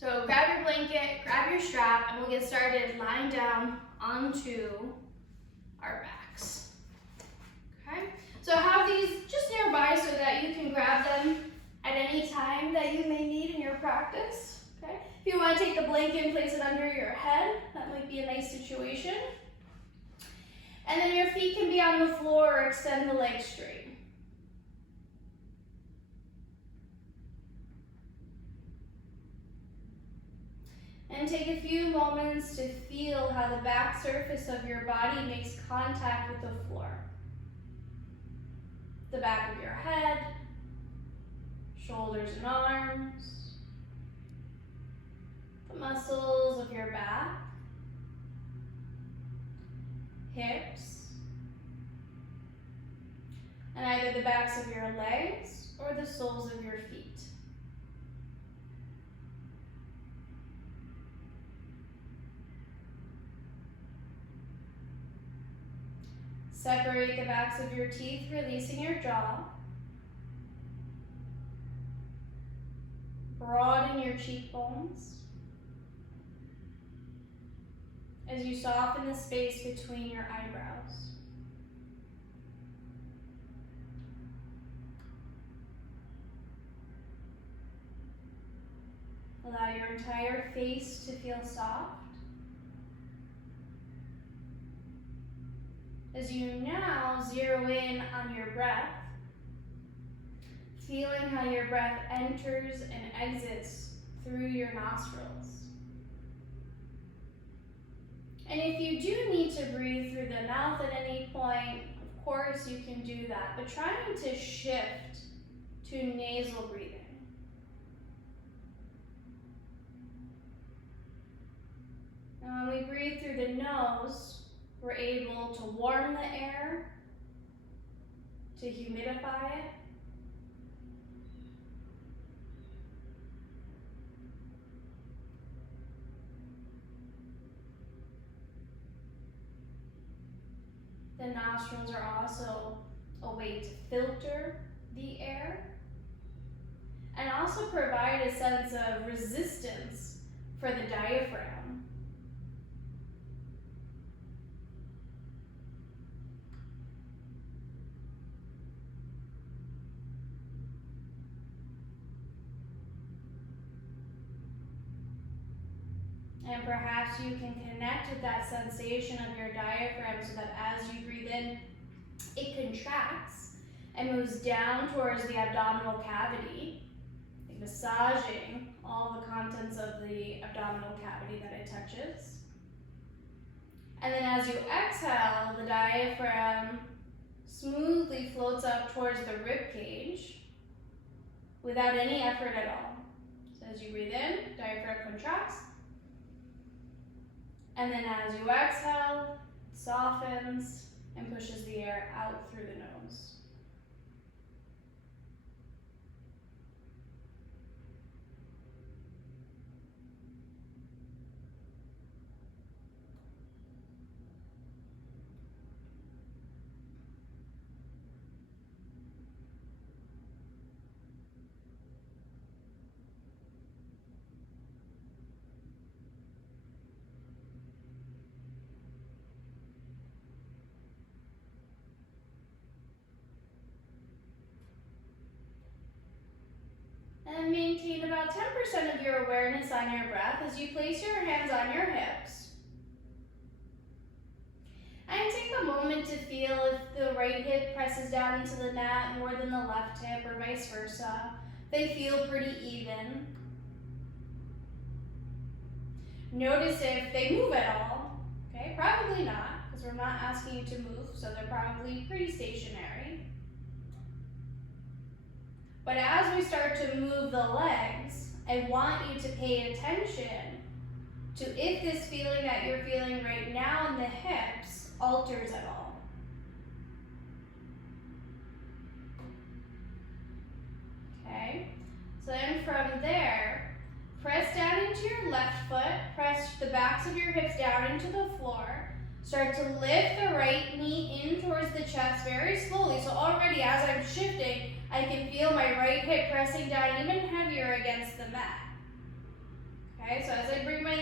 So grab your blanket, grab your strap, and we'll get started lying down onto our backs. Okay? So have these just nearby so that you can grab them at any time that you may need in your practice. Okay? If you want to take the blanket and place it under your head, that might be a nice situation. And then your feet can be on the floor or extend the legs straight. And take a few moments to feel how the back surface of your body makes contact with the floor. The back of your head, shoulders and arms, the muscles of your back, hips, and either the backs of your legs or the soles of your feet. Separate the backs of your teeth, releasing your jaw. Broaden your cheekbones as you soften the space between your eyebrows. Allow your entire face to feel soft. As you now zero in on your breath, feeling how your breath enters and exits through your nostrils. And if you do need to breathe through the mouth at any point, of course you can do that, but trying to shift to nasal breathing. Now when we breathe through the nose, we're able to warm the air, to humidify it. The nostrils are also a way to filter the air and also provide a sense of resistance for the diaphragm. And perhaps you can connect with that sensation of your diaphragm so that as you breathe in, it contracts and moves down towards the abdominal cavity, massaging all the contents of the abdominal cavity that it touches. And then as you exhale, the diaphragm smoothly floats up towards the rib cage without any effort at all. So as you breathe in, diaphragm contracts. And then as you exhale, it softens and pushes the air out through the nose. And maintain about 10% of your awareness on your breath as you place your hands on your hips. And take a moment to feel if the right hip presses down into the mat more than the left hip or vice versa. They feel pretty even. Notice if they move at all. Okay, probably not, because we're not asking you to move, so they're probably pretty stationary. But as we start to move the legs, I want you to pay attention to if this feeling that you're feeling right now in the hips alters at all. Okay, so then from there, press down into your left foot, press the backs of your hips down into the floor, start to lift the right knee in towards the chest very slowly. So already as I'm shifting, I can feel my right hip pressing down even heavier against the mat. Okay, so as I bring my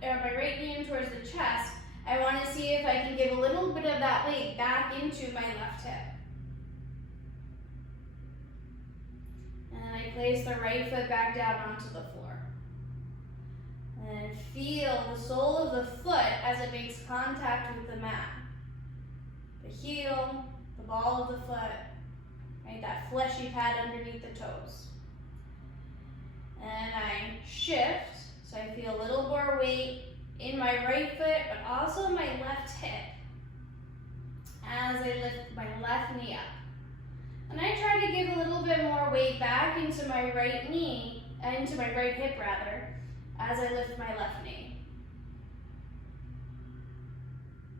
my right knee in towards the chest, I want to see if I can give a little bit of that weight back into my left hip. And then I place the right foot back down onto the floor. And then feel the sole of the foot as it makes contact with the mat. The heel, the ball of the foot, right? That fleshy pad underneath the toes. And I shift, so I feel a little more weight in my right foot, but also my left hip as I lift my left knee up. And I try to give a little bit more weight back into my right knee, into my right hip rather, as I lift my left knee.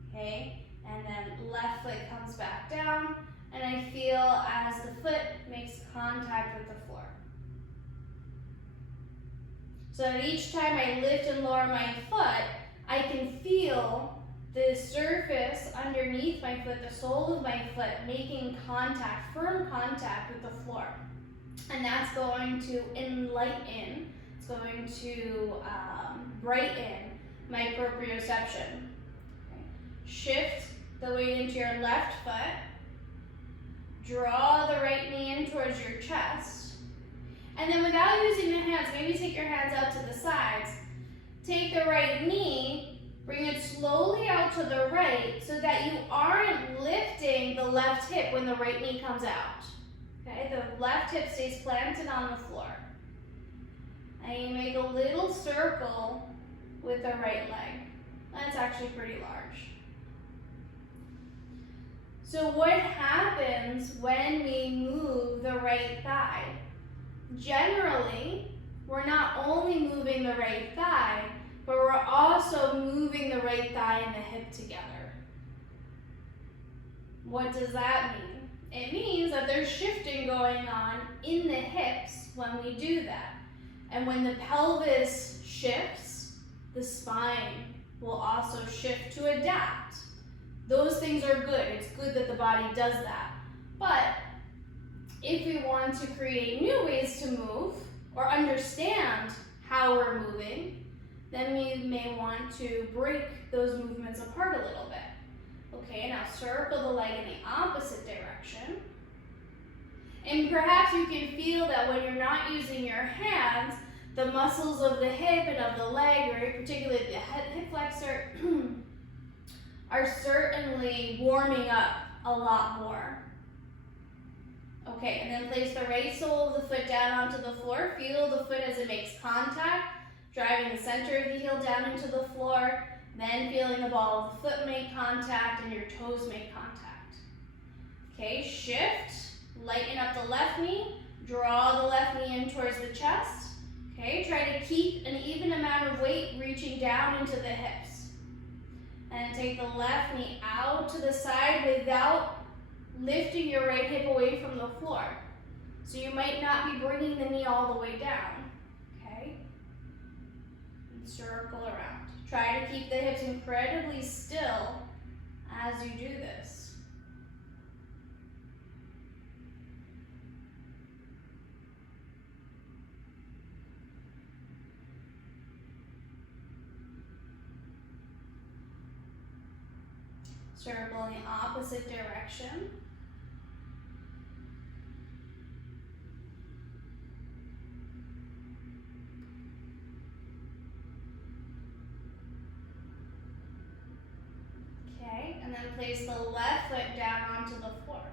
Okay, and then left foot comes back down, and I feel as the foot makes contact with the floor. So that each time I lift and lower my foot, I can feel the surface underneath my foot, the sole of my foot, making contact, firm contact with the floor. And that's going to enlighten, it's going to brighten my proprioception. Okay. Shift the weight into your left foot. Draw the right knee in towards your chest. And then without using the hands, maybe take your hands out to the sides. Take the right knee, bring it slowly out to the right so that you aren't lifting the left hip when the right knee comes out. Okay, the left hip stays planted on the floor. And you make a little circle with the right leg. That's actually pretty large. So what happens when we move the right thigh? Generally, we're not only moving the right thigh, but we're also moving the right thigh and the hip together. What does that mean? It means that there's shifting going on in the hips when we do that. And when the pelvis shifts, the spine will also shift to adapt. Those things are good. It's good that the body does that. But if we want to create new ways to move or understand how we're moving, then we may want to break those movements apart a little bit. Okay, now circle the leg in the opposite direction. And perhaps you can feel that when you're not using your hands, the muscles of the hip and of the leg, or particularly the hip flexor, are certainly warming up a lot more. Okay, and then place the right sole of the foot down onto the floor. Feel the foot as it makes contact, driving the center of the heel down into the floor, then feeling the ball of the foot make contact and your toes make contact. Okay, shift, lighten up the left knee, draw the left knee in towards the chest. Okay, try to keep an even amount of weight reaching down into the hips. And take the left knee out to the side without lifting your right hip away from the floor. So you might not be bringing the knee all the way down, okay? And circle around. Try to keep the hips incredibly still as you do this. Circle in the opposite direction. Okay, and then place the left foot down onto the floor.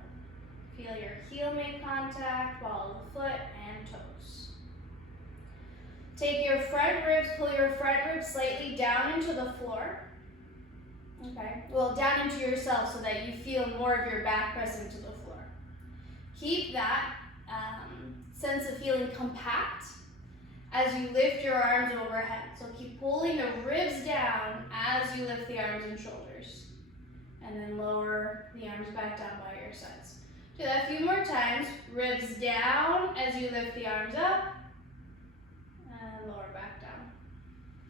Feel your heel make contact, ball of the foot, and toes. Take your front ribs, pull your front ribs slightly down into the floor. Okay, well, down into yourself so that you feel more of your back pressing to the floor. Keep that sense of feeling compact as you lift your arms overhead. So keep pulling the ribs down as you lift the arms and shoulders. And then lower the arms back down by your sides. Do that a few more times. Ribs down as you lift the arms up. And lower back down.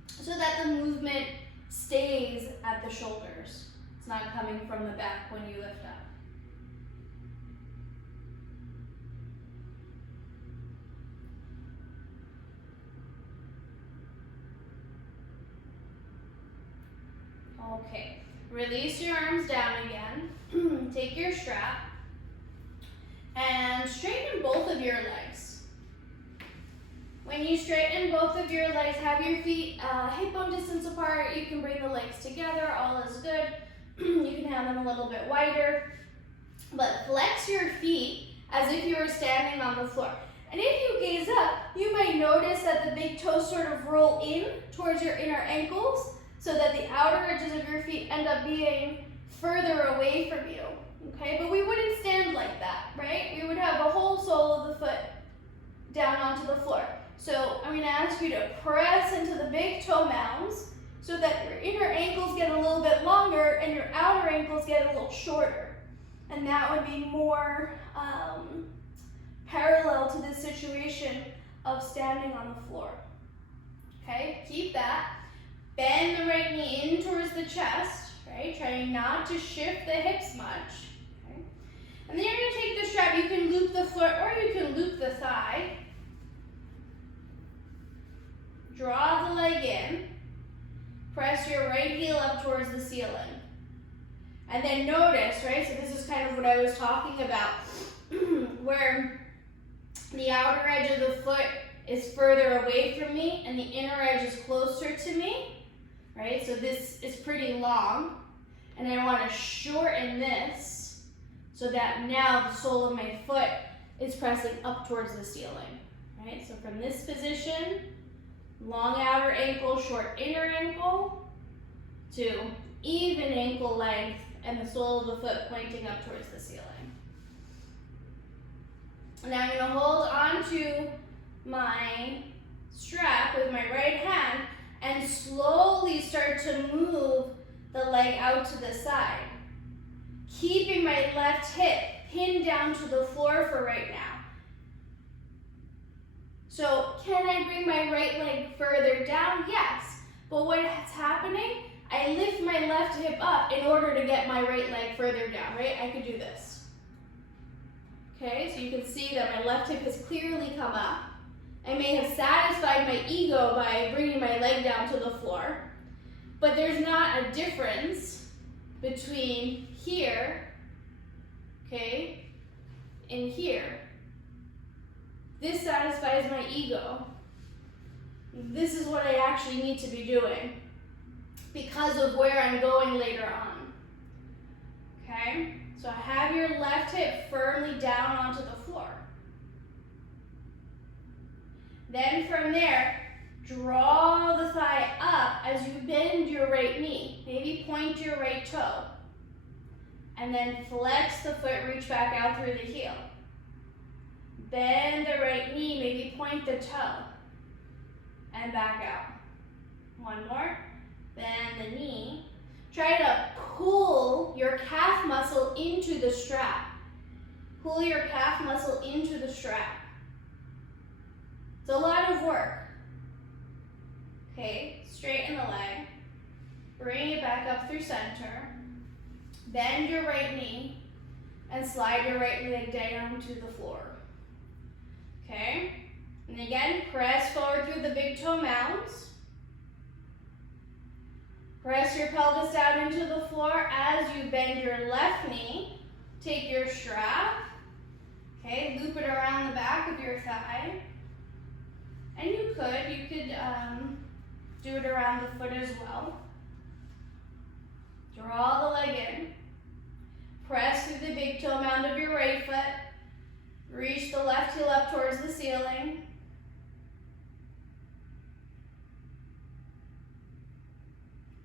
So that the movement stays at the shoulders. It's not coming from the back when you lift up. Okay, release your arms down again. Take your strap and straighten both of your legs. When you straighten both of your legs, have your feet hip bone distance apart. You can bring the legs together, all is good. You can have them a little bit wider, but flex your feet as if you were standing on the floor. And if you gaze up, you might notice that the big toes sort of roll in towards your inner ankles so that the outer edges of your feet end up being further away from you, okay? But we wouldn't stand like that, right? We would have the whole sole of the foot down onto the floor. So I'm gonna ask you to press into the big toe mounds so that your inner ankles get a little bit longer and your outer ankles get a little shorter. And that would be more parallel to this situation of standing on the floor. Okay, keep that. Bend the right knee in towards the chest, right? Trying not to shift the hips much. Okay? And then you're gonna take the strap. You can loop the foot or you can loop the thigh. Draw the leg in. Press your right heel up towards the ceiling. And then notice, right, so this is kind of what I was talking about, where the outer edge of the foot is further away from me and the inner edge is closer to me, right? So this is pretty long, and I want to shorten this so that now the sole of my foot is pressing up towards the ceiling, right? So from this position, long outer ankle, short inner ankle, to even ankle length and the sole of the foot pointing up towards the ceiling. Now I'm going to hold on to my strap with my right hand and slowly start to move the leg out to the side, keeping my left hip pinned down to the floor for right now. So can I bring my right leg further down? Yes. But what's happening? I lift my left hip up in order to get my right leg further down, right? I could do this. Okay, so you can see that my left hip has clearly come up. I may have satisfied my ego by bringing my leg down to the floor, but there's not a difference between here, okay, and here. This satisfies my ego. This is what I actually need to be doing because of where I'm going later on, okay? So have your left hip firmly down onto the floor. Then from there, draw the thigh up as you bend your right knee. Maybe point your right toe. And then flex the foot, reach back out through the heel. Bend the right knee, maybe point the toe. And back out. One more. Bend the knee. Try to pull your calf muscle into the strap. Pull your calf muscle into the strap. It's a lot of work. Okay, straighten the leg. Bring it back up through center. Bend your right knee and slide your right leg down to the floor. Okay, and again, press forward through the big toe mounds. Press your pelvis down into the floor as you bend your left knee. Take your strap, okay, loop it around the back of your thigh. And you could do it around the foot as well. Draw the leg in. Press through the big toe mound of your right foot. Reach the left heel up towards the ceiling.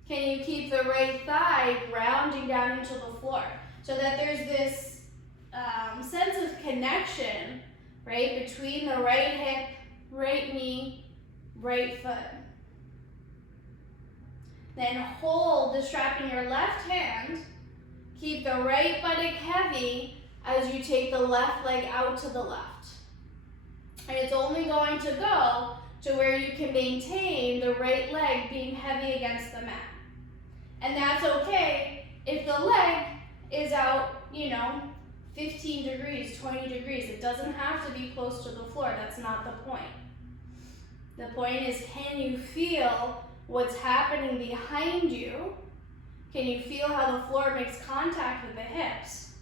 Can you keep the right thigh grounding down into the floor so that there's this sense of connection, right, between the right hip, right knee, right foot. Then hold the strap in your left hand. Keep the right buttock heavy as you take the left leg out to the left. And it's only going to go to where you can maintain the right leg being heavy against the mat. And that's okay if the leg is out, 15 degrees, 20 degrees. It doesn't have to be close to the floor. That's not the point. The point is, can you feel what's happening behind you? Can you feel how the floor makes contact with the hips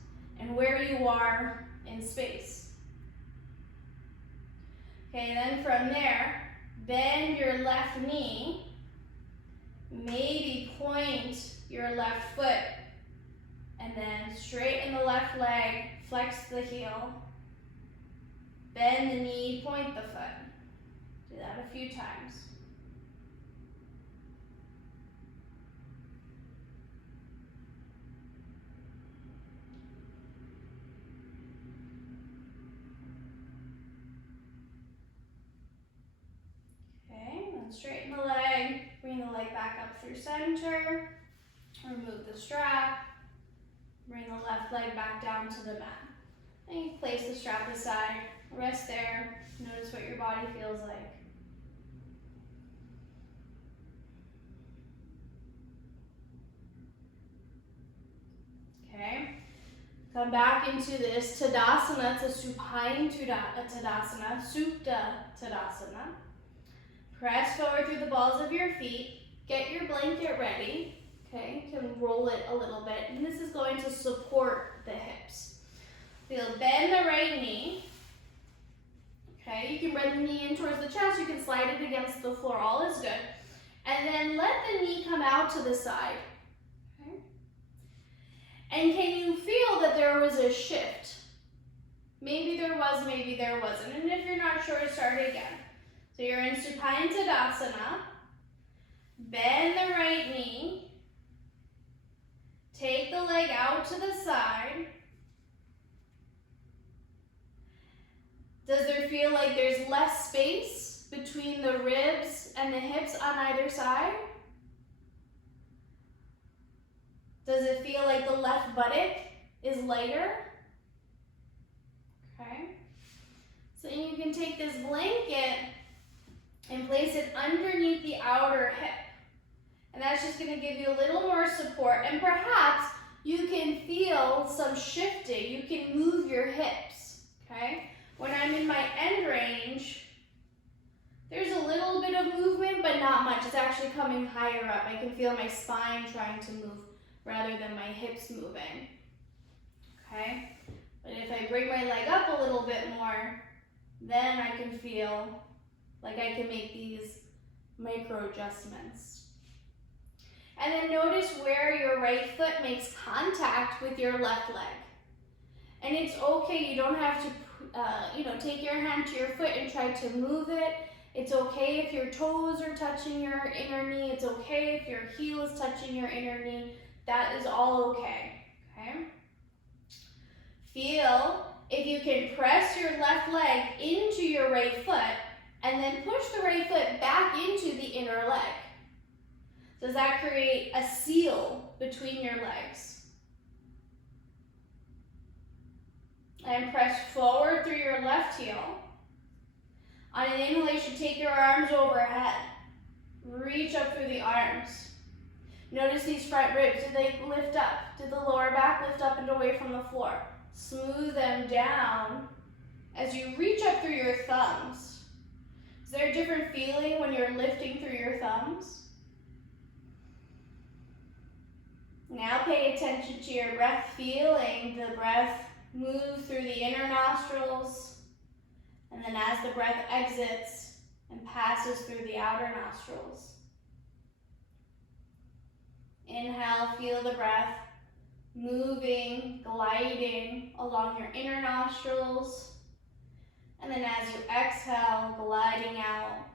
and where you are in space? Okay, then from there, bend your left knee, maybe point your left foot, and then straighten the left leg, flex the heel, bend the knee, point the foot. Do that a few times. Okay, then straighten the leg, bring the leg back up through center, remove the strap, bring the left leg back down to the mat. And you place the strap aside, rest there, notice what your body feels like. Okay, come back into this Tadasana. It's a supine Tadasana, Supta Tadasana. Press forward through the balls of your feet. Get your blanket ready. Okay, you can roll it a little bit. And this is going to support the hips. We'll bend the right knee. Okay, you can bring the knee in towards the chest. You can slide it against the floor. All is good. And then let the knee come out to the side. Okay. And can you feel that there was a shift? Maybe there was, maybe there wasn't. And if you're not sure, start again. So you're in Supine Tadasana. Bend the right knee. Take the leg out to the side. Does there feel like there's less space between the ribs and the hips on either side? Does it feel like the left buttock is lighter? Okay. So you can take this blanket and place it underneath the outer hip. And that's just going to give you a little more support. And perhaps you can feel some shifting. You can move your hips, okay? When I'm in my end range, there's a little bit of movement, but not much. It's actually coming higher up. I can feel my spine trying to move rather than my hips moving, okay? But if I bring my leg up a little bit more, then I can feel like I can make these micro adjustments. And then notice where your right foot makes contact with your left leg. And it's okay, you don't have to take your hand to your foot and try to move it. It's okay if your toes are touching your inner knee. It's okay if your heel is touching your inner knee. That is all okay, okay? Feel if you can press your left leg into your right foot and then push the right foot back into the inner leg. Does that create a seal between your legs? And press forward through your left heel. On an inhale, you should take your arms overhead. Reach up through the arms. Notice these front ribs. Did they lift up? Did the lower back lift up and away from the floor? Smooth them down as you reach up through your thumbs. Is there a different feeling when you're lifting through your thumbs? Now pay attention to your breath, feeling the breath move through the inner nostrils, and then as the breath exits and passes through the outer nostrils. Inhale, feel the breath moving, gliding along your inner nostrils, and then as you exhale, gliding out,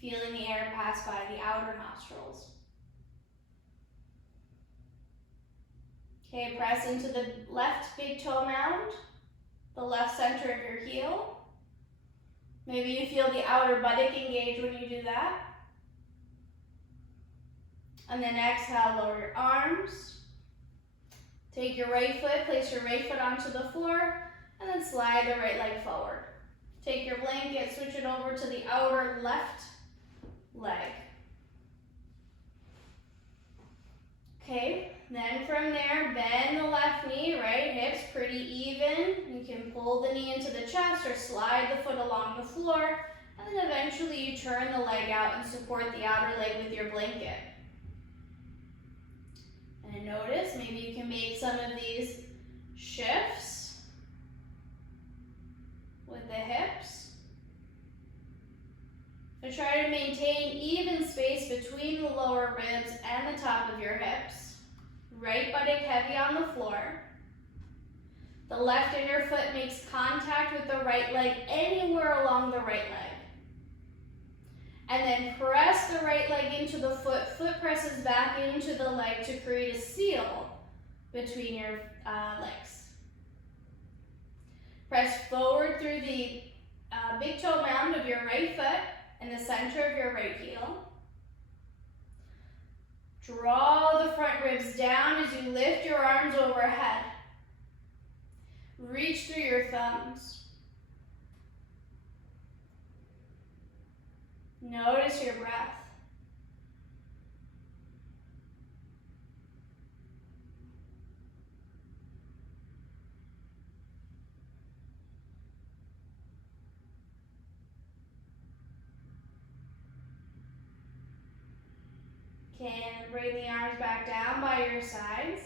feeling the air pass by the outer nostrils. Okay, press into the left big toe mound, the left center of your heel. Maybe you feel the outer buttock engage when you do that. And then exhale, lower your arms. Take your right foot, place your right foot onto the floor, and then slide the right leg forward. Take your blanket, switch it over to the outer left leg. Okay, then from there, bend the left knee, right hips pretty even. You can pull the knee into the chest or slide the foot along the floor, and then eventually you turn the leg out and support the outer leg with your blanket. And notice, maybe you can make some of these shifts with the hips. So try to maintain even space between the lower ribs and the top of your hips. Right buttock heavy on the floor. The left inner foot makes contact with the right leg anywhere along the right leg. And then press the right leg into the foot. Foot presses back into the leg to create a seal between your legs. Press forward through the big toe mound of your right foot and the center of your right heel. Draw the front ribs down as you lift your arms overhead. Reach through your thumbs. Notice your breath. Okay, and bring the arms back down by your sides.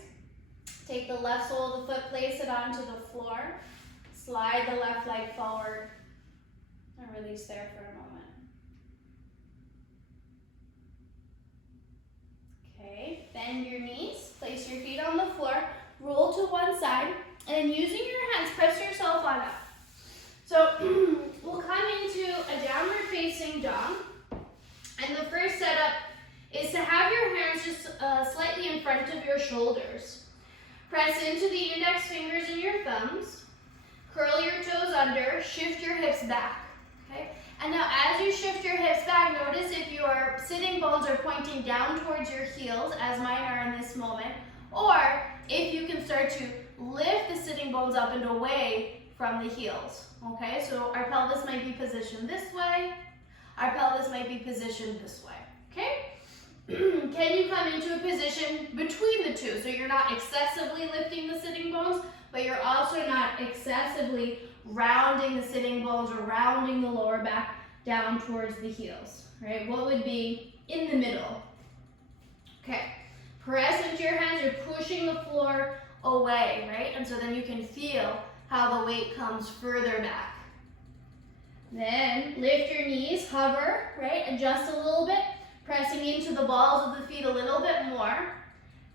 Take the left sole of the foot, place it onto the floor. Slide the left leg forward and release there for a moment. Okay, bend your knees, place your feet on the floor, roll to one side, and then using your hands, press yourself on up. So we'll come into a downward facing dog, and the first setup is to have your hands just slightly in front of your shoulders. Press into the index fingers and your thumbs. Curl your toes under, shift your hips back, okay? And now as you shift your hips back, notice if your sitting bones are pointing down towards your heels, as mine are in this moment, or if you can start to lift the sitting bones up and away from the heels, okay? So our pelvis might be positioned this way, our pelvis might be positioned this way, okay? Can you come into a position between the two? So you're not excessively lifting the sitting bones, but you're also not excessively rounding the sitting bones or rounding the lower back down towards the heels, right? What would be in the middle? Okay, press into your hands, you're pushing the floor away, right? And so then you can feel how the weight comes further back. Then lift your knees, hover, right? Adjust a little bit. Pressing into the balls of the feet a little bit more.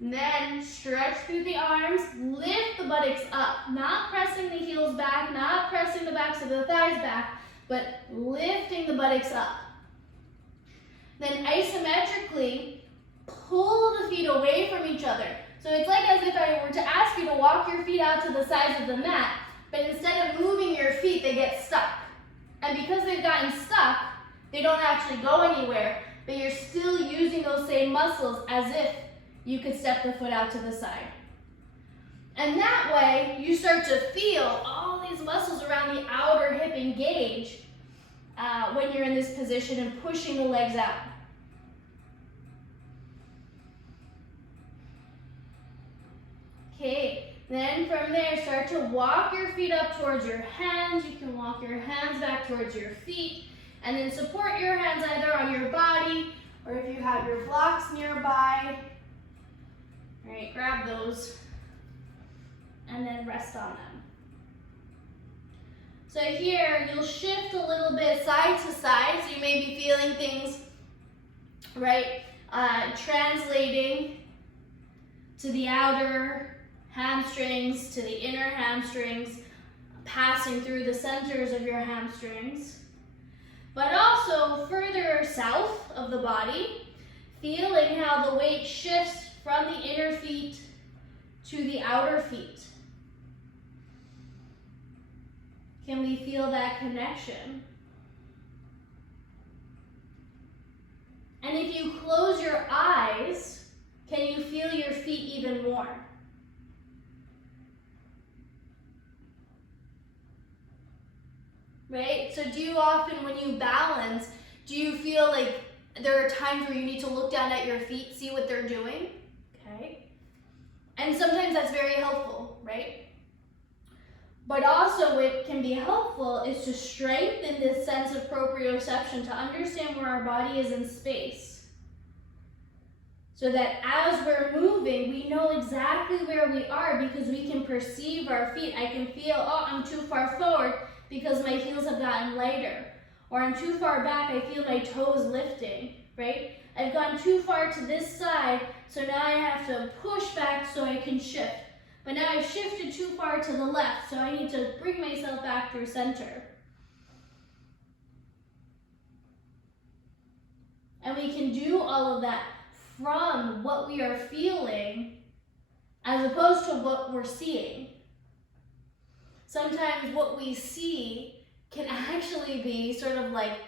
Then stretch through the arms, lift the buttocks up, not pressing the heels back, not pressing the backs of the thighs back, but lifting the buttocks up. Then isometrically, pull the feet away from each other. So it's like as if I were to ask you to walk your feet out to the sides of the mat, but instead of moving your feet, they get stuck. And because they've gotten stuck, they don't actually go anywhere, but you're still using those same muscles as if you could step the foot out to the side. And that way, you start to feel all these muscles around the outer hip engage when you're in this position and pushing the legs out. Okay, then from there, start to walk your feet up towards your hands. You can walk your hands back towards your feet. And then support your hands either on your body or if you have your blocks nearby. All right, grab those and then rest on them. So here you'll shift a little bit side to side. So you may be feeling things, right, translating to the outer hamstrings, to the inner hamstrings, passing through the centers of your hamstrings. But also further south of the body, feeling how the weight shifts from the inner feet to the outer feet. Can we feel that connection? And if you close your eyes, can you feel your feet even more? Right? So do you often, when you balance, do you feel like there are times where you need to look down at your feet, see what they're doing? Okay. And sometimes that's very helpful, right? But also what can be helpful is to strengthen this sense of proprioception, to understand where our body is in space. So that as we're moving, we know exactly where we are because we can perceive our feet. I can feel, oh, I'm too far forward because my heels have gotten lighter. Or I'm too far back, I feel my toes lifting, right? I've gone too far to this side, so now I have to push back so I can shift. But now I've shifted too far to the left, so I need to bring myself back through center. And we can do all of that from what we are feeling as opposed to what we're seeing. Sometimes what we see can actually be sort of like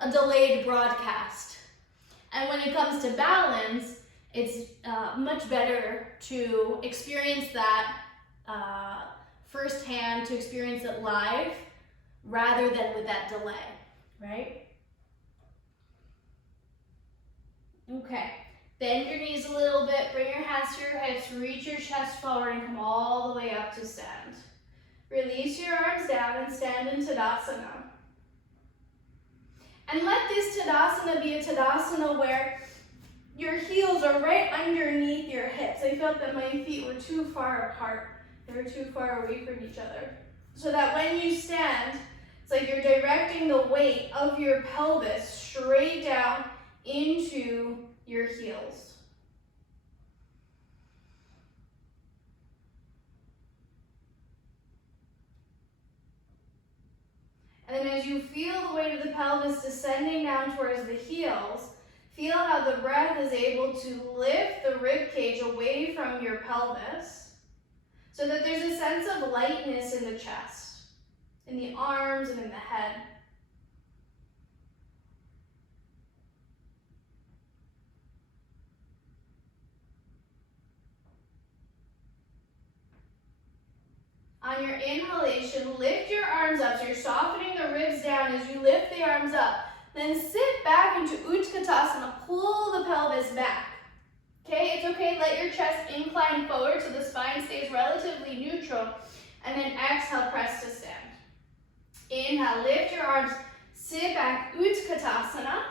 a delayed broadcast. And when it comes to balance, it's much better to experience that firsthand, to experience it live, rather than with that delay, right? Okay, bend your knees a little bit, bring your hands to your hips, reach your chest forward and come all the way up to stand. Release your arms down and stand in Tadasana. And let this Tadasana be a Tadasana where your heels are right underneath your hips. I felt that my feet were too far apart. They were too far away from each other. So that when you stand, it's like you're directing the weight of your pelvis straight down into your heels. And then as you feel the weight of the pelvis descending down towards the heels, feel how the breath is able to lift the rib cage away from your pelvis so that there's a sense of lightness in the chest, in the arms and in the head. On your inhalation, lift your arms up. So you're softening the ribs down as you lift the arms up. Then sit back into Utkatasana. Pull the pelvis back. Okay, it's okay. Let your chest incline forward so the spine stays relatively neutral. And then exhale, press to stand. Inhale, lift your arms. Sit back, Utkatasana.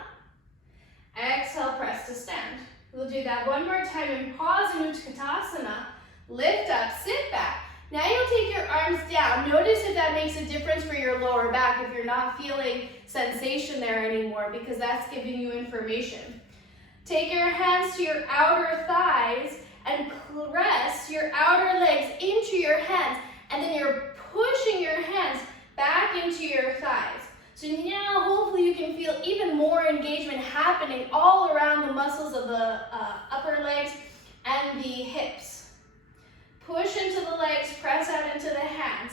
Exhale, press to stand. We'll do that one more time and pause in Utkatasana. Lift up, sit back. Now you'll take your arms down. Notice if that makes a difference for your lower back, if you're not feeling sensation there anymore, because that's giving you information. Take your hands to your outer thighs and press your outer legs into your hands, and then you're pushing your hands back into your thighs. So now hopefully you can feel even more engagement happening all around the muscles of the upper legs and the hips. Push into the legs, press out into the hands.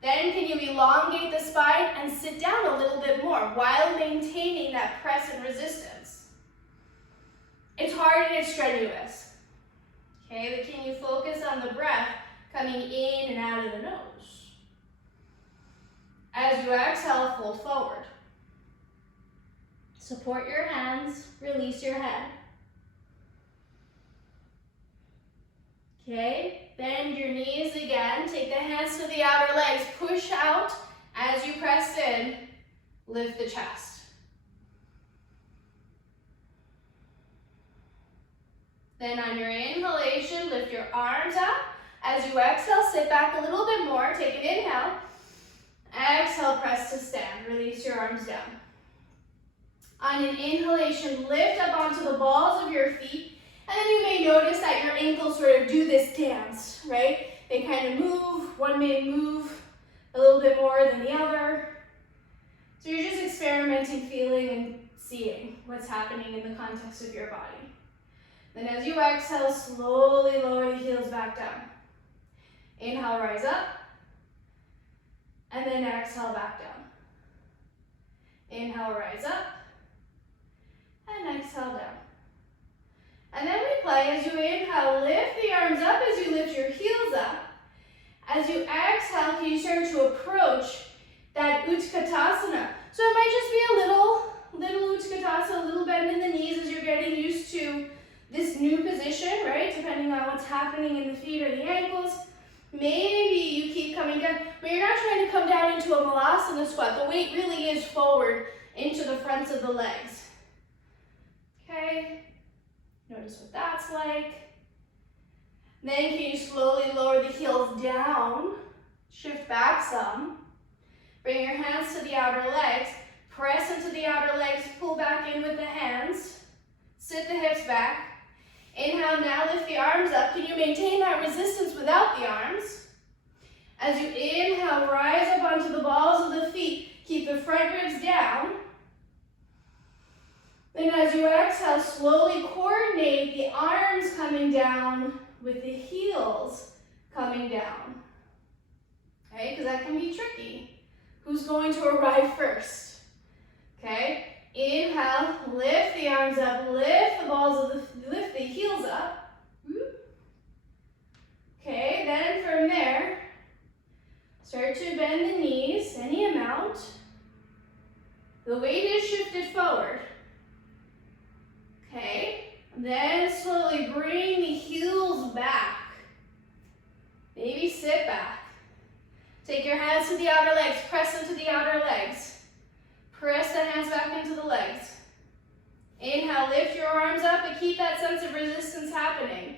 Then can you elongate the spine and sit down a little bit more while maintaining that press and resistance. It's hard and it's strenuous. Okay, but can you focus on the breath coming in and out of the nose? As you exhale, fold forward. Support your hands, release your head. Okay, bend your knees again. Take the hands to the outer legs. Push out as you press in. Lift the chest. Then on your inhalation, lift your arms up. As you exhale, sit back a little bit more. Take an inhale. Exhale, press to stand. Release your arms down. On an inhalation, lift up onto the balls of your feet. And then you may notice that your ankles sort of do this dance, right? They kind of move. One may move a little bit more than the other. So you're just experimenting, feeling, and seeing what's happening in the context of your body. Then as you exhale, slowly lower the heels back down. Inhale, rise up. And then exhale, back down. Inhale, rise up. And exhale, down. And then we play as you inhale, lift the arms up as you lift your heels up. As you exhale, can you start to approach that Utkatasana? So it might just be a little Utkatasana, a little bend in the knees as you're getting used to this new position, right? Depending on what's happening in the feet or the ankles. Maybe you keep coming down, but you're not trying to come down into a Malasana squat. The weight really is forward into the fronts of the legs. Okay? Notice what that's like. Then can you slowly lower the heels down, shift back some. Bring your hands to the outer legs, press into the outer legs, pull back in with the hands, sit the hips back. Inhale, now lift the arms up. Can you maintain that resistance without the arms? As you inhale, rise up onto the balls of the feet. Keep the front ribs down. Then as you exhale, slowly coordinate the arms coming down with the heels coming down. Okay, because that can be tricky. Who's going to arrive first? Okay, inhale, lift the arms up, lift the heels up. Okay, then from there, start to bend the knees, any amount. The weight is shifted forward. Okay, then slowly bring the heels back. Maybe sit back. Take your hands to the outer legs, press into the outer legs. Press the hands back into the legs. Inhale, lift your arms up, but keep that sense of resistance happening.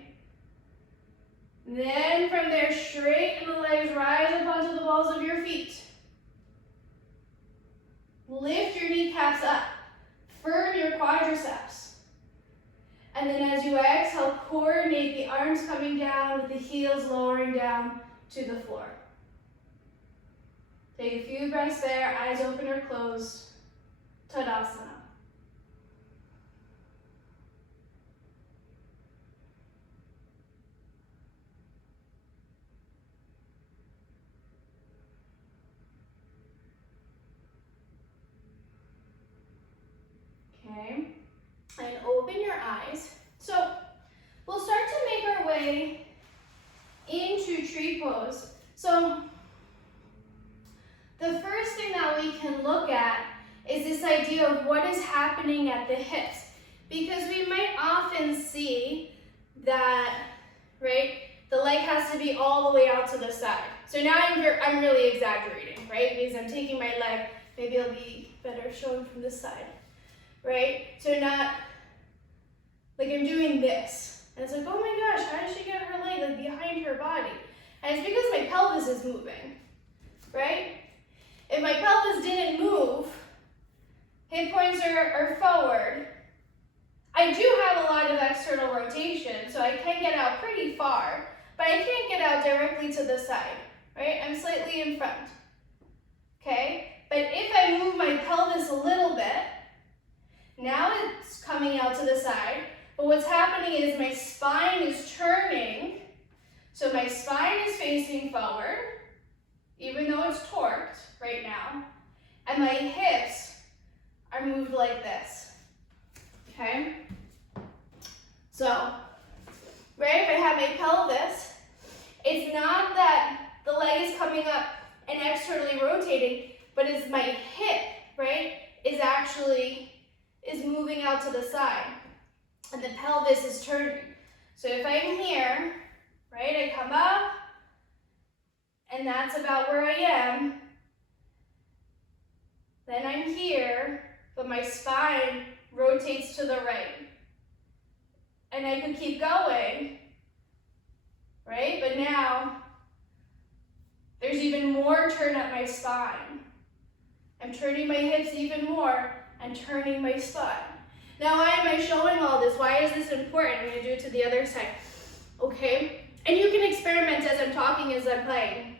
Then from there, straighten the legs, rise up onto the balls of your feet. Lift your kneecaps up, firm your quadriceps. And then as you exhale, coordinate the arms coming down with the heels lowering down to the floor. Take a few breaths there, eyes open or closed. Tadasana. Okay, and open your eyes. So we'll start to make our way into tree pose. So the first thing that we can look at is this idea of what is happening at the hips. Because we might often see that, right, the leg has to be all the way out to the side. So now I'm really exaggerating, right? Because I'm taking my leg, maybe it'll be better shown from this side, right? So not, like I'm doing this. And it's like, oh my gosh, how did she get her leg like behind her body? And it's because my pelvis is moving, right? If my pelvis didn't move, hip points are forward. I do have a lot of external rotation, so I can get out pretty far, but I can't get out directly to the side, right? I'm slightly in front, okay? But if I move my pelvis a little bit, now it's coming out to the side, but what's happening is my spine is turning, so my spine is facing forward, even though it's torqued right now, and my hips are moved like this, okay? So, right, if I have my pelvis, it's not that the leg is coming up and externally rotating, but it's my hip, right, is moving out to the side, and the pelvis is turning. So if I'm here, right, I come up, and that's about where I am. Then I'm here, but my spine rotates to the right. And I could keep going, right? But now, there's even more turn up my spine. I'm turning my hips even more and turning my spine. Now, why am I showing all this? Why is this important? I'm gonna do it to the other side, okay? And you can experiment as I'm talking, as I'm playing,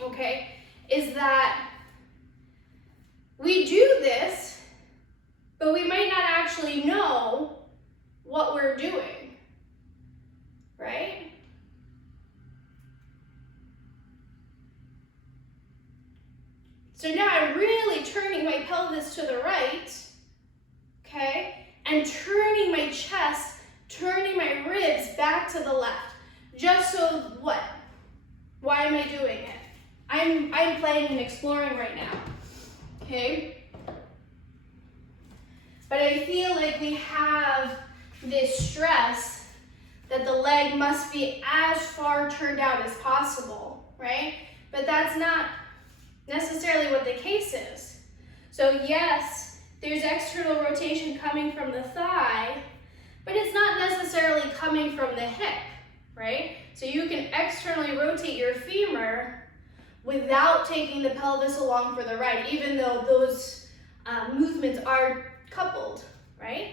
okay? Is that we do this, but we might not actually know what we're doing, right? So now I'm really turning my pelvis to the right, okay? And turning my chest, turning my ribs back to the left. Just so what? Why am I doing it? I'm playing and exploring right now, okay? But I feel like we have this stress that the leg must be as far turned out as possible, right? But that's not necessarily what the case is. So yes, there's external rotation coming from the thigh, but it's not necessarily coming from the hip, right? So you can externally rotate your femur without taking the pelvis along for the ride, even though those movements are coupled, right?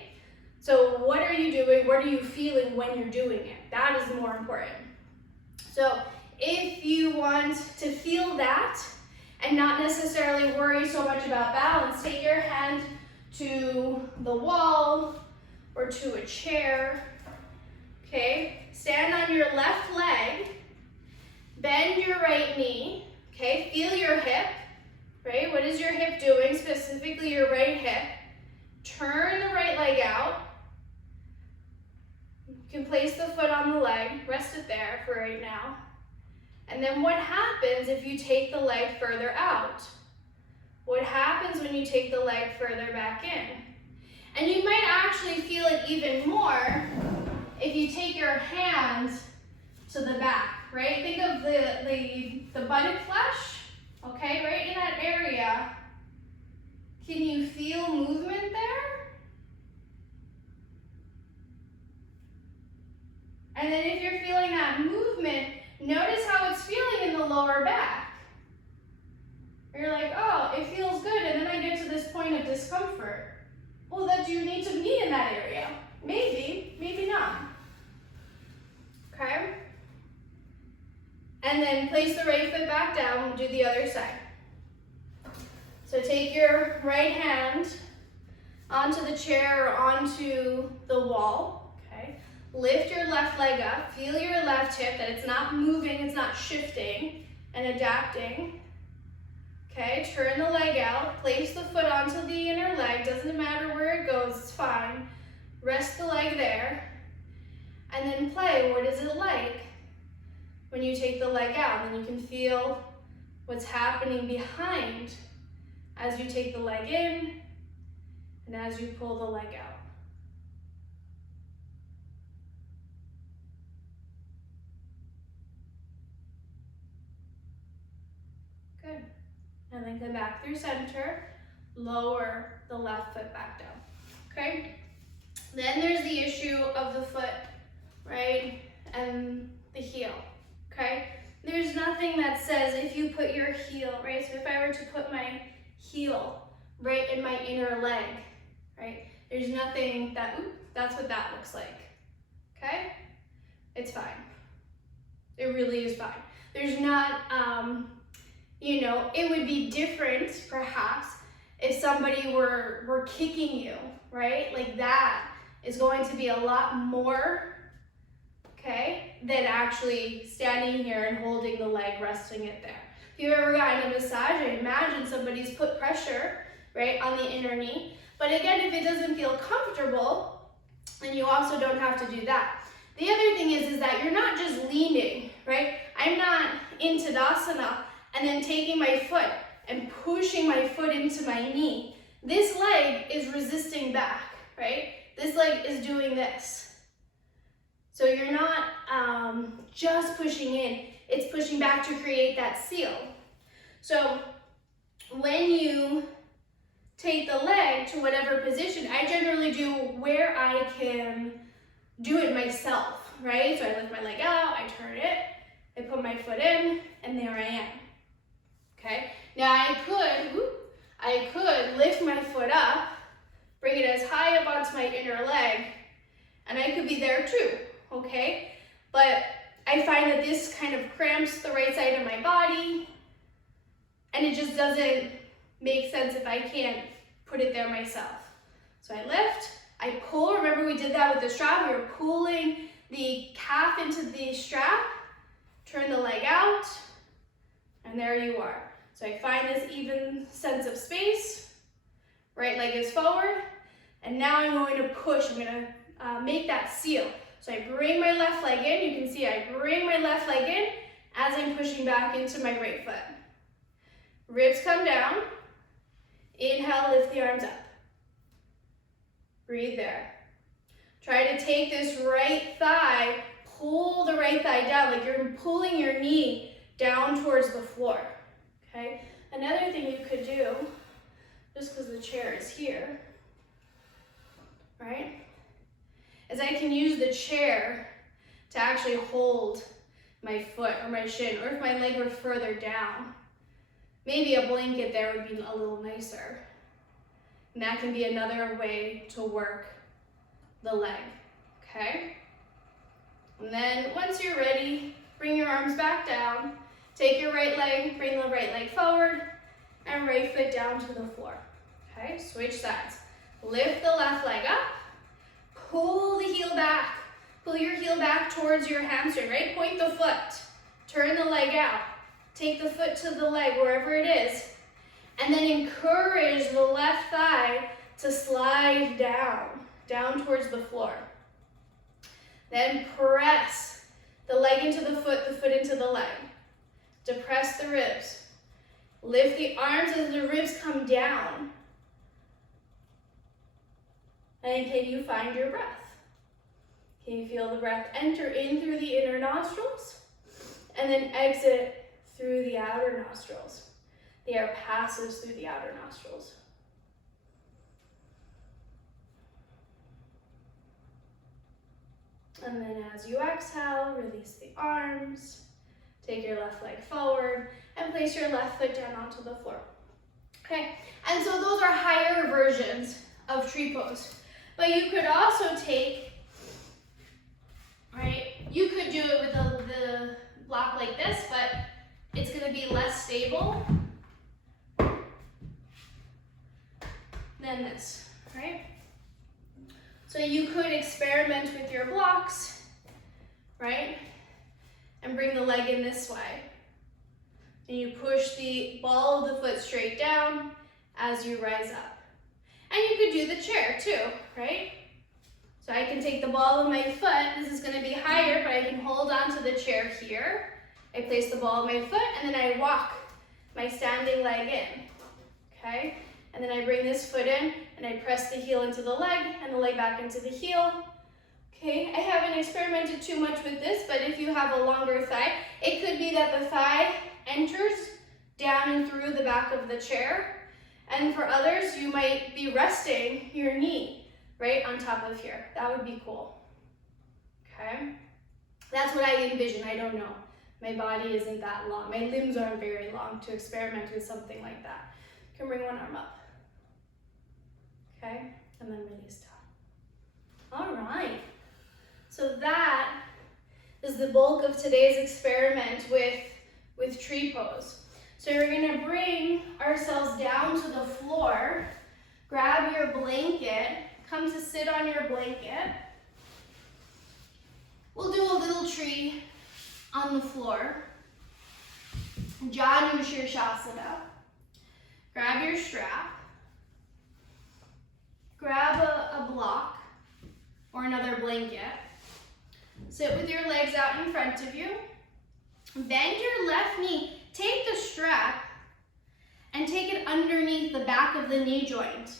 So what are you doing? What are you feeling when you're doing it? That is more important. So if you want to feel that and not necessarily worry so much about balance, take your hand to the wall or to a chair, okay? Stand on your left leg, bend your right knee, okay? Feel your hip, right? What is your hip doing, specifically your right hip? Turn the right leg out. You can place the foot on the leg, rest it there for right now. And then what happens if you take the leg further out? What happens when you take the leg further back in? And you might actually feel it even more if you take your hand to the back, right? Think of the buttock flesh, okay? Right in that area. Can you feel movement there? And then if you're feeling that movement, notice how it's feeling in the lower back. You're like, oh, it feels good, and then I get to this point of discomfort. Well, do you need to be in that area? Maybe, maybe not. Okay? And then place the right foot back down, we'll do the other side. So take your right hand onto the chair or onto the wall, okay? Lift your left leg up, feel your left hip, that it's not moving, it's not shifting and adapting. Okay, turn the leg out, place the foot onto the inner leg, doesn't matter where it goes, it's fine. Rest the leg there, and then play. What is it like when you take the leg out? And then you can feel what's happening behind as you take the leg in and as you pull the leg out. Good. And then come back through center, lower the left foot back down, okay? Then there's the issue of the foot, right, and the heel, okay? There's nothing that says if you put your heel, right, so if I were to put my heel right in my inner leg, right, there's nothing that, that's what that looks like, okay? It's fine. It really is fine. There's not, you know, it would be different, perhaps, if somebody were kicking you, right? Like that is going to be a lot more, okay, than actually standing here and holding the leg, resting it there. If you've ever gotten a massage, I imagine somebody's put pressure, right, on the inner knee. But again, if it doesn't feel comfortable, then you also don't have to do that. The other thing is that you're not just leaning, right? I'm not in Tadasana and then taking my foot and pushing my foot into my knee. This leg is resisting back, right? This leg is doing this. So you're not just pushing in, it's pushing back to create that seal. So when you take the leg to whatever position, I generally do where I can do it myself, right? So I lift my leg out, I turn it, I put my foot in, and there I am. Okay, now I could lift my foot up, bring it as high up onto my inner leg, and I could be there too, okay? But I find that this kind of cramps the right side of my body, and it just doesn't make sense if I can't put it there myself. So I lift, I pull. Remember we did that with the strap, we were pulling the calf into the strap, turn the leg out, and there you are. So I find this even sense of space, right leg is forward, and now I'm going to push, I'm gonna make that seal. So I bring my left leg in, you can see I bring my left leg in as I'm pushing back into my right foot. Ribs come down, inhale, lift the arms up. Breathe there. Try to take this right thigh, pull the right thigh down, like you're pulling your knee down towards the floor, okay? Another thing you could do, just because the chair is here, right, is I can use the chair to actually hold my foot or my shin, or if my leg were further down, maybe a blanket there would be a little nicer. And that can be another way to work the leg, okay? And then once you're ready, bring your arms back down, take your right leg, bring the right leg forward, and right foot down to the floor, okay? Switch sides. Lift the left leg up, pull the heel back. Pull your heel back towards your hamstring, right? Point the foot, turn the leg out. Take the foot to the leg, wherever it is, and then encourage the left thigh to slide down towards the floor. Then press the leg into the foot into the leg. Depress the ribs. Lift the arms as the ribs come down. And can you find your breath? Can you feel the breath enter in through the inner nostrils and then exit through the outer nostrils? The air passes through the outer nostrils. And then as you exhale, release the arms, take your left leg forward, and place your left foot down onto the floor. Okay, and so those are higher versions of tree pose. But you could also take, right, you could do it with the block like this, but it's going to be less stable than this, right? So you could experiment with your blocks, right? And bring the leg in this way. And you push the ball of the foot straight down as you rise up. And you could do the chair too, right? So I can take the ball of my foot, this is going to be higher, but I can hold on to the chair here. I place the ball of my foot, and then I walk my standing leg in, okay? And then I bring this foot in, and I press the heel into the leg, and the leg back into the heel. Okay, I haven't experimented too much with this, but if you have a longer thigh, it could be that the thigh enters down and through the back of the chair. And for others, you might be resting your knee right on top of here. That would be cool, okay? That's what I envision, I don't know. My body isn't that long. My limbs aren't very long to experiment with something like that. You can bring one arm up, okay? And then release down. All right, so that is the bulk of today's experiment with tree pose. So we're gonna bring ourselves down to the floor, grab your blanket, come to sit on your blanket. We'll do a little tree on the floor. Janu Shirshasana. Grab your strap. Grab a block or another blanket. Sit with your legs out in front of you. Bend your left knee. Take the strap and take it underneath the back of the knee joint,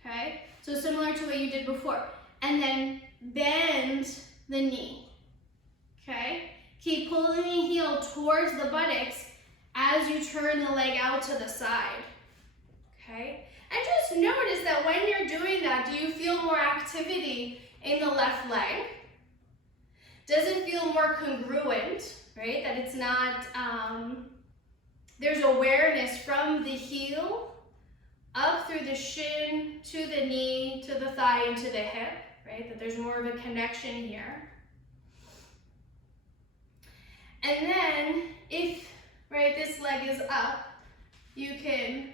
okay? So similar to what you did before. And then bend the knee, okay? Keep pulling the heel towards the buttocks as you turn the leg out to the side, okay? And just notice that when you're doing that, do you feel more activity in the left leg? Does it feel more congruent, right? That it's not, there's awareness from the heel up through the shin to the knee, to the thigh, and to the hip, right? That there's more of a connection here. And then if, right, this leg is up, you can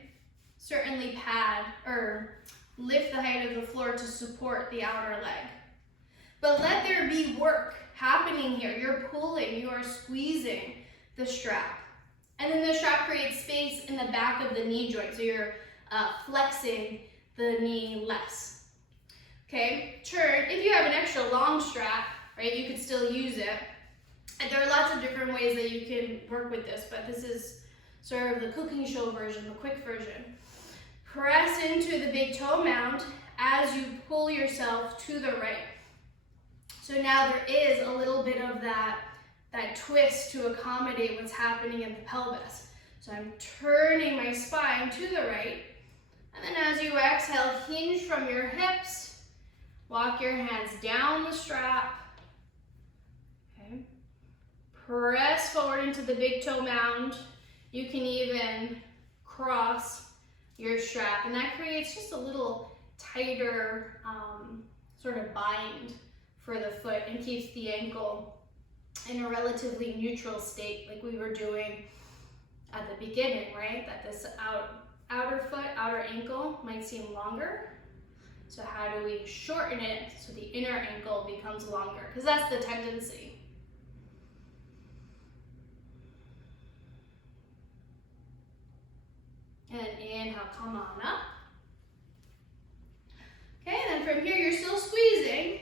certainly pad or lift the height of the floor to support the outer leg. But let there be work happening here. You're pulling, you are squeezing the strap. And then the strap creates space in the back of the knee joint, so you're flexing the knee less. Okay, turn. If you have an extra long strap, right, you could still use it. And there are lots of different ways that you can work with this, but this is sort of the cooking show version, the quick version. Press into the big toe mound as you pull yourself to the right. So now there is a little bit of that twist to accommodate what's happening in the pelvis. So I'm turning my spine to the right, and then as you exhale, hinge from your hips, Walk your hands down the strap. Okay. Press forward into the big toe mound. You can even cross your strap, and that creates just a little tighter sort of bind for the foot and keeps the ankle in a relatively neutral state, like we were doing at the beginning, right? That this outer foot, outer ankle might seem longer. So how do we shorten it so the inner ankle becomes longer? Because that's the tendency. And inhale, come on up. Okay, and then from here, you're still squeezing.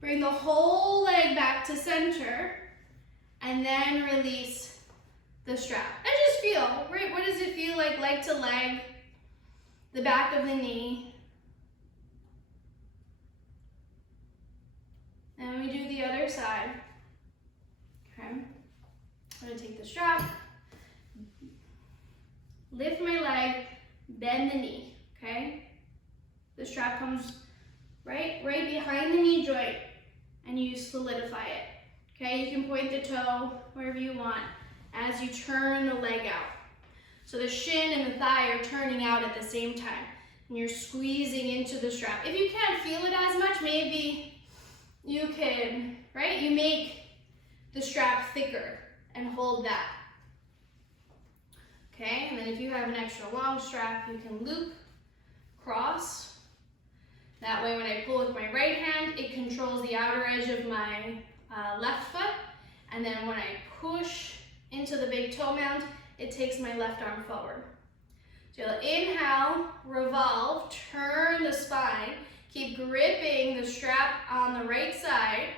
Bring the whole leg back to center, and then release the strap. And just feel, right? What does it feel like leg to leg? The back of the knee. And we do the other side. Okay, I'm gonna take the strap, lift my leg, bend the knee, okay? The strap comes right behind the knee joint, and you solidify it. Okay, you can point the toe wherever you want as you turn the leg out. So the shin and the thigh are turning out at the same time, and you're squeezing into the strap. If you can't feel it as much, maybe you can, right? You make the strap thicker and hold that. Okay, and then if you have an extra long strap, you can loop, cross. That way when I pull with my right hand, it controls the outer edge of my left foot. And then when I push into the big toe mound, it takes my left arm forward. So you'll inhale, revolve, turn the spine, keep gripping the strap on the right side,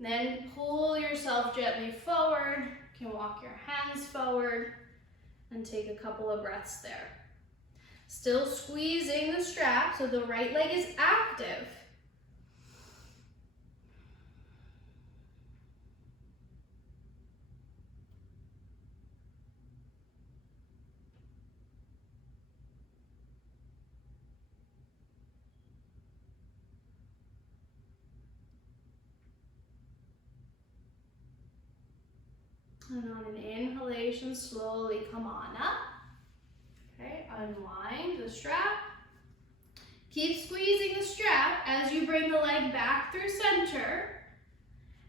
then pull yourself gently forward. You can walk your hands forward and take a couple of breaths there. Still squeezing the strap so the right leg is active. And on an inhalation, slowly come on up. Okay, unwind the strap. Keep squeezing the strap as you bring the leg back through center.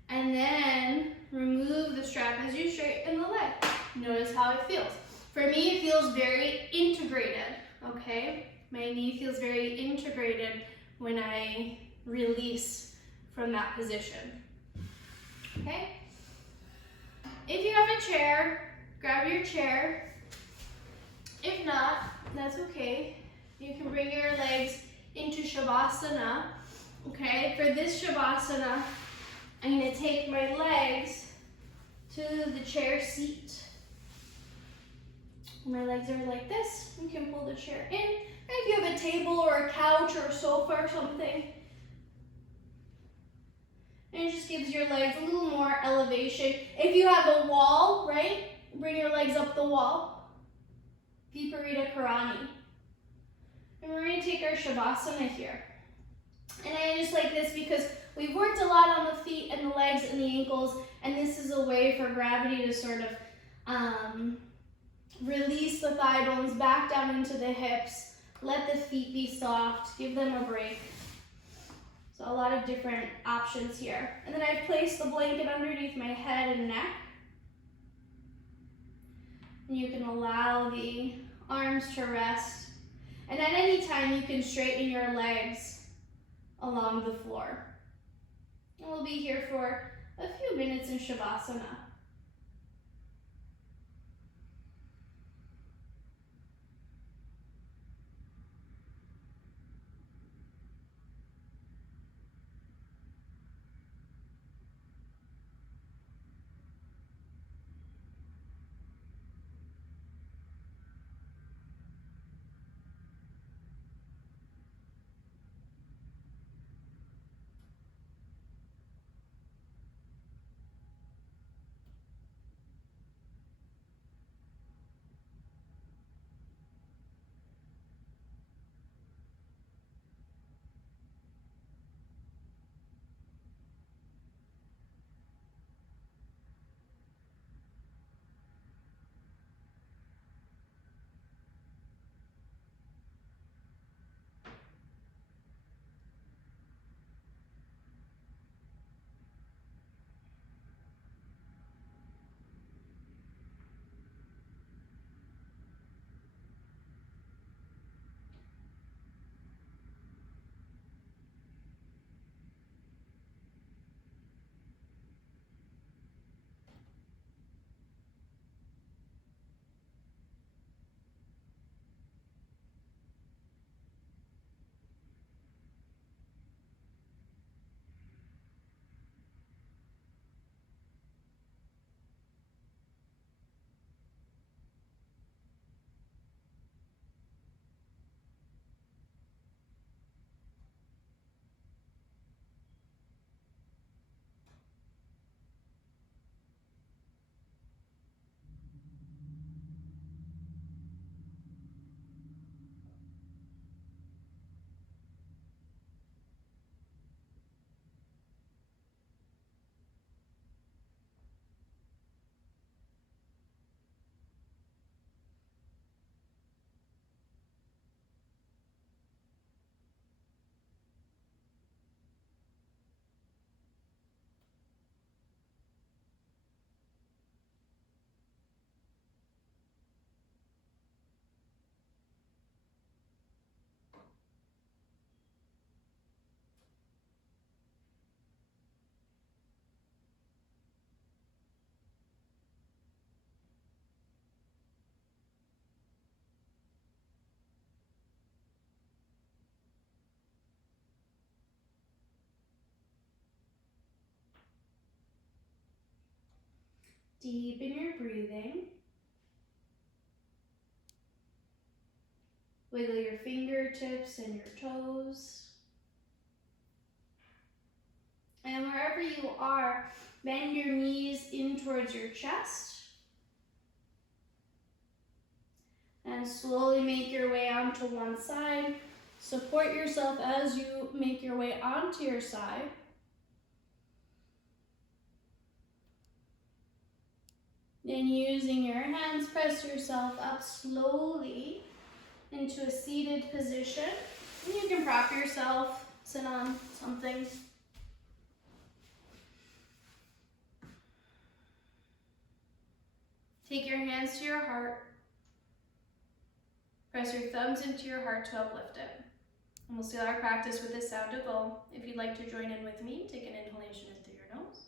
And then remove the strap as you straighten the leg. Notice how it feels. For me, it feels very integrated, okay? My knee feels very integrated when I release from that position, okay? If you have a chair, grab your chair. If not, that's okay. You can bring your legs into Shavasana. Okay, for this Shavasana, I'm gonna take my legs to the chair seat. My legs are like this. You can pull the chair in. And if you have a table or a couch or a sofa or something, and it just gives your legs a little more elevation. If you have a wall, right, bring your legs up the wall. Viparita Karani. And we're going to take our Shavasana here. And I just like this because we've worked a lot on the feet and the legs and the ankles, and this is a way for gravity to sort of release the thigh bones back down into the hips. Let the feet be soft. Give them a break. So a lot of different options here. And then I've placed the blanket underneath my head and neck. And you can allow the arms to rest. And at any time, you can straighten your legs along the floor. And we'll be here for a few minutes in Shavasana. Deepen your breathing. Wiggle your fingertips and your toes. And wherever you are, bend your knees in towards your chest. And slowly make your way onto one side. Support yourself as you make your way onto your side. Then using your hands, press yourself up slowly into a seated position. And you can prop yourself, sit on something. Take your hands to your heart. Press your thumbs into your heart to uplift it. And we'll seal our practice with this sound to go. If you'd like to join in with me, take an inhalation in through your nose.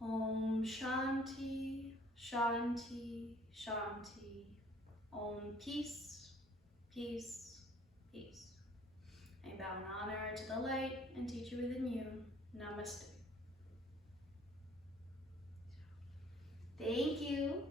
Om Shanti, Shanti, Shanti. Om Peace, Peace, Peace. I bow in honor to the light and teacher within you. Namaste. Thank you.